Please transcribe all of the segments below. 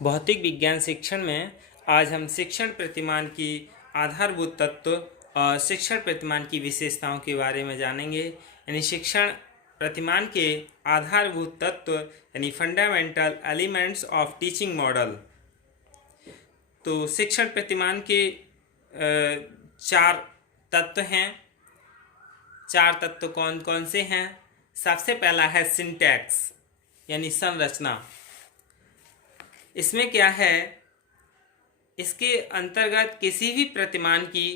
भौतिक विज्ञान शिक्षण में आज हम शिक्षण प्रतिमान की आधारभूत तत्व और शिक्षण प्रतिमान की विशेषताओं के बारे में जानेंगे। यानी शिक्षण प्रतिमान के आधारभूत तत्व यानी fundamental elements of teaching model. तो शिक्षण प्रतिमान के चार तत्व हैं। चार तत्व कौन कौन से हैं? सबसे पहला है सिंटैक्स यानी संरचना। इसमें क्या है, इसके अंतर्गत किसी भी प्रतिमान की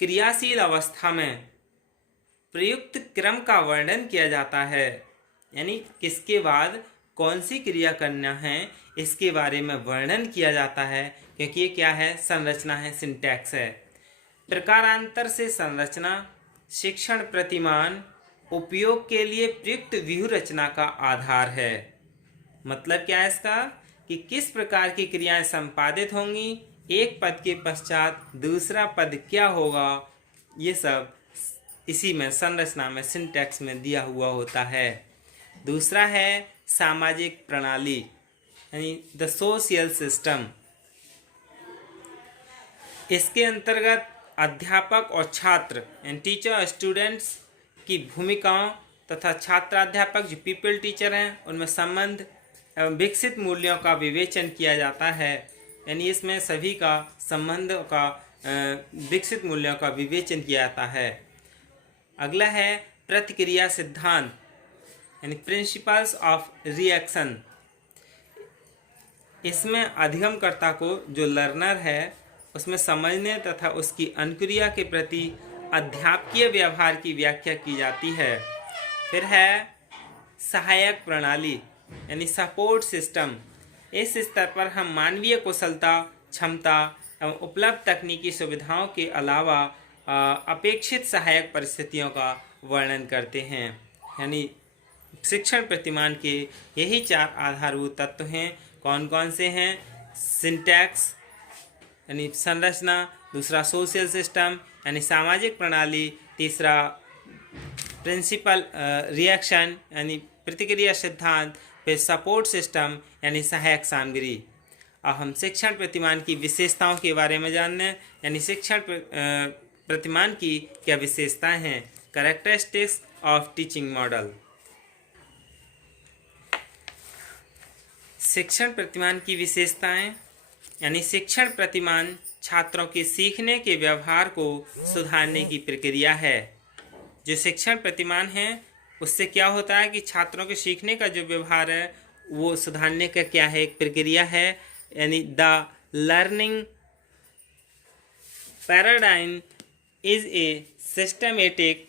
क्रियाशील अवस्था में प्रयुक्त क्रम का वर्णन किया जाता है। यानी किसके बाद कौन सी क्रिया करना है इसके बारे में वर्णन किया जाता है, क्योंकि ये क्या है, संरचना है, सिंटैक्स है। प्रकारांतर से संरचना शिक्षण प्रतिमान उपयोग के लिए प्रयुक्त व्यूह रचना का आधार है। मतलब क्या है इसका, कि किस प्रकार की क्रियाएं संपादित होंगी, एक पद के पश्चात दूसरा पद क्या होगा, ये सब इसी में संरचना में सिंटैक्स में दिया हुआ होता है। दूसरा है सामाजिक प्रणाली यानी द सोशल सिस्टम। इसके अंतर्गत अध्यापक और छात्र यानी टीचर स्टूडेंट्स की भूमिकाओं तथा छात्राध्यापक जो पीपल टीचर हैं उनमें संबंध एवं विकसित मूल्यों का विवेचन किया जाता है। यानी इसमें सभी का संबंध का विकसित मूल्यों का विवेचन किया जाता है। अगला है प्रतिक्रिया सिद्धांत यानी प्रिंसिपल्स ऑफ रिएक्शन। इसमें अधिगमकर्ता को जो लर्नर है उसमें समझने तथा उसकी अनुक्रिया के प्रति अध्यापकीय व्यवहार की व्याख्या की जाती है। फिर है सहायक प्रणाली यानी सपोर्ट सिस्टम। इस स्तर पर हम मानवीय कुशलता, क्षमता एवं उपलब्ध तकनीकी सुविधाओं के अलावा अपेक्षित सहायक परिस्थितियों का वर्णन करते हैं। यानी शिक्षण प्रतिमान के यही चार आधारभूत तत्व हैं। कौन कौन से हैं? सिंटैक्स यानी संरचना, दूसरा सोशल सिस्टम यानी सामाजिक प्रणाली, तीसरा प्रिंसिपल रिएक्शन यानी प्रतिक्रिया सिद्धांत, फिर सपोर्ट सिस्टम यानी सहायक सामग्री। अब हम शिक्षण प्रतिमान की विशेषताओं के बारे में जानने यानी शिक्षण प्रतिमान की क्या विशेषताएं हैं। Characteristics of teaching model. शिक्षण प्रतिमान की विशेषताएं यानी शिक्षण प्रतिमान छात्रों के सीखने के व्यवहार को सुधारने की प्रक्रिया है। जो शिक्षण प्रतिमान है उससे क्या होता है कि छात्रों के सीखने का जो व्यवहार है वो सुधारने का क्या है, एक प्रक्रिया है। यानी the learning paradigm is a systematic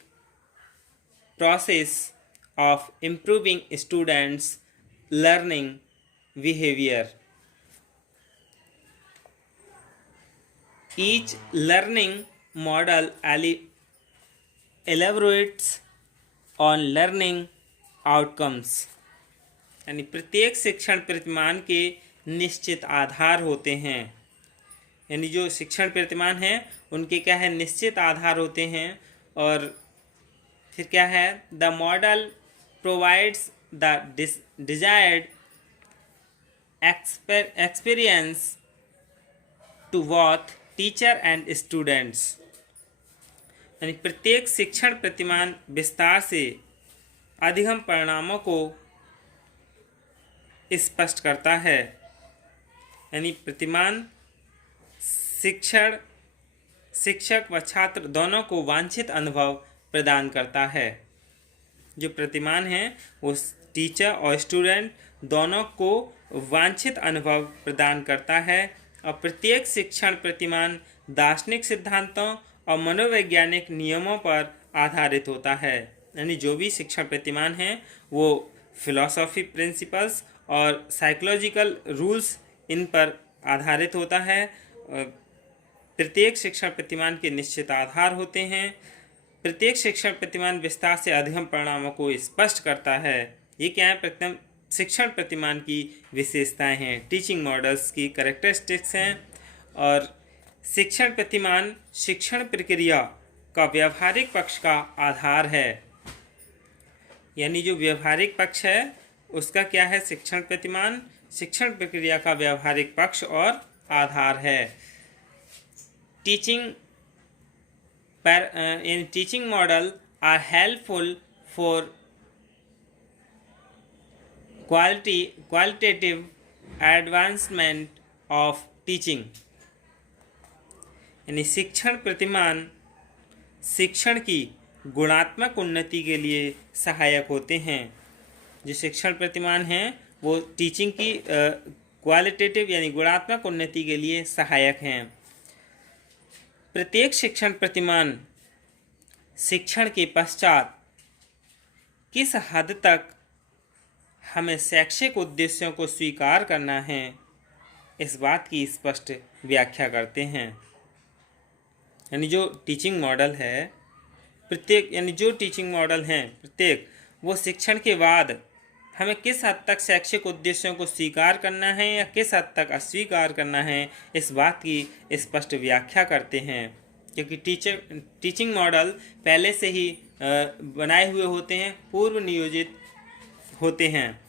process of improving students learning behaviour. Each learning model elaborates on learning outcomes। यानी प्रत्येक शिक्षण प्रतिमान के निश्चित आधार होते हैं। यानी जो शिक्षण प्रतिमान हैं उनके क्या है, निश्चित आधार होते हैं। और फिर क्या है, the model provides the desired experience to both teacher and students. यानी प्रत्येक शिक्षण प्रतिमान विस्तार से अधिगम परिणामों को स्पष्ट करता है। यानी प्रतिमान शिक्षक व छात्र दोनों को वांछित अनुभव प्रदान करता है। जो प्रतिमान है वो टीचर और स्टूडेंट दोनों को वांछित अनुभव प्रदान करता है। और प्रत्येक शिक्षण प्रतिमान दार्शनिक सिद्धांतों और मनोवैज्ञानिक नियमों पर आधारित होता है। यानी जो भी शिक्षण प्रतिमान हैं वो फिलॉसफी प्रिंसिपल्स और साइकोलॉजिकल रूल्स इन पर आधारित होता है। प्रत्येक शिक्षण प्रतिमान के निश्चित आधार होते हैं। प्रत्येक शिक्षण प्रतिमान विस्तार से अधिगम परिणामों को स्पष्ट करता है। ये क्या है, प्रथम शिक्षण प्रतिमान की विशेषताएं हैं, टीचिंग मॉडल्स की कैरेक्टरिस्टिक्स हैं। और शिक्षण प्रतिमान शिक्षण प्रक्रिया का व्यवहारिक पक्ष का आधार है। यानी जो व्यवहारिक पक्ष है उसका क्या है, शिक्षण प्रतिमान शिक्षण प्रक्रिया का व्यवहारिक पक्ष और आधार है। Teaching model are helpful for qualitative advancement of teaching. यानी शिक्षण प्रतिमान शिक्षण की गुणात्मक उन्नति के लिए सहायक होते हैं। जो शिक्षण प्रतिमान हैं वो टीचिंग की क्वालिटेटिव यानी गुणात्मक उन्नति के लिए सहायक हैं। प्रत्येक शिक्षण प्रतिमान शिक्षण के पश्चात किस हद तक हमें शैक्षिक उद्देश्यों को स्वीकार करना है, इस बात की स्पष्ट व्याख्या करते हैं। यानी जो टीचिंग मॉडल है प्रत्येक वो शिक्षण के बाद हमें किस हद तक शैक्षिक उद्देश्यों को स्वीकार करना है या किस हद तक अस्वीकार करना है, इस बात की स्पष्ट व्याख्या करते हैं। क्योंकि टीचिंग मॉडल पहले से ही बनाए हुए होते हैं, पूर्व नियोजित होते हैं।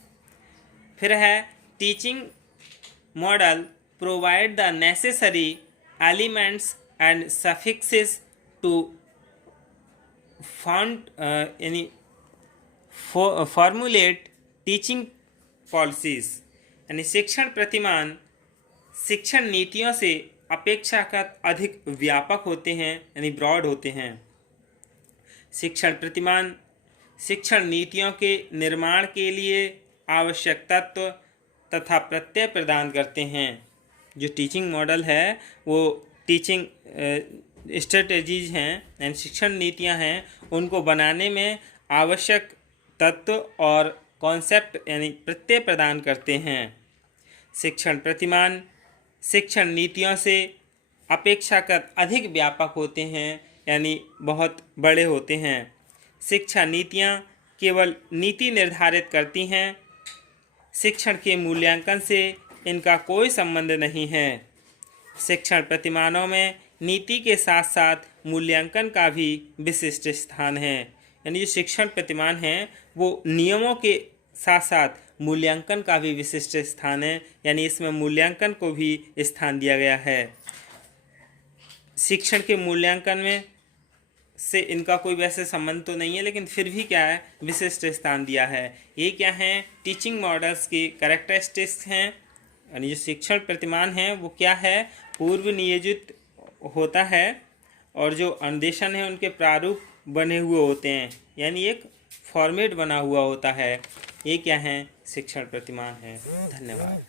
फिर है teaching model provide the necessary elements and suffixes to formulate teaching policies. यानी शिक्षण प्रतिमान शिक्षण नीतियों से अपेक्षाकृत अधिक व्यापक होते हैं, यानी ब्रॉड होते हैं। शिक्षण प्रतिमान शिक्षण नीतियों के निर्माण के लिए आवश्यक तत्व तथा प्रत्यय प्रदान करते हैं। जो टीचिंग मॉडल है वो टीचिंग स्ट्रेटजीज हैं यानी शिक्षण नीतियां हैं, उनको बनाने में आवश्यक तत्व और कॉन्सेप्ट यानी प्रत्यय प्रदान करते हैं। शिक्षण प्रतिमान शिक्षण नीतियों से अपेक्षाकृत अधिक व्यापक होते हैं, यानी बहुत बड़े होते हैं। शिक्षा नीतियाँ केवल नीति निर्धारित करती हैं, शिक्षण के मूल्यांकन से इनका कोई संबंध नहीं है। शिक्षण प्रतिमानों में नीति के साथ साथ मूल्यांकन का भी विशिष्ट स्थान है। यानी जो शिक्षण प्रतिमान हैं वो नियमों के साथ साथ मूल्यांकन का भी विशिष्ट स्थान है, यानी इसमें मूल्यांकन को भी स्थान दिया गया है। शिक्षण के मूल्यांकन में से इनका कोई वैसे संबंध तो नहीं है, लेकिन फिर भी क्या है, विशिष्ट स्थान दिया है। ये क्या है, टीचिंग मॉडल्स की कैरेक्टरिस्टिक्स हैं। यानी जो शिक्षण प्रतिमान है वो क्या है, पूर्व नियोजित होता है और जो अनुदेशन है उनके प्रारूप बने हुए होते हैं, यानी एक फॉर्मेट बना हुआ होता है। ये क्या है, शिक्षण प्रतिमान है। धन्यवाद।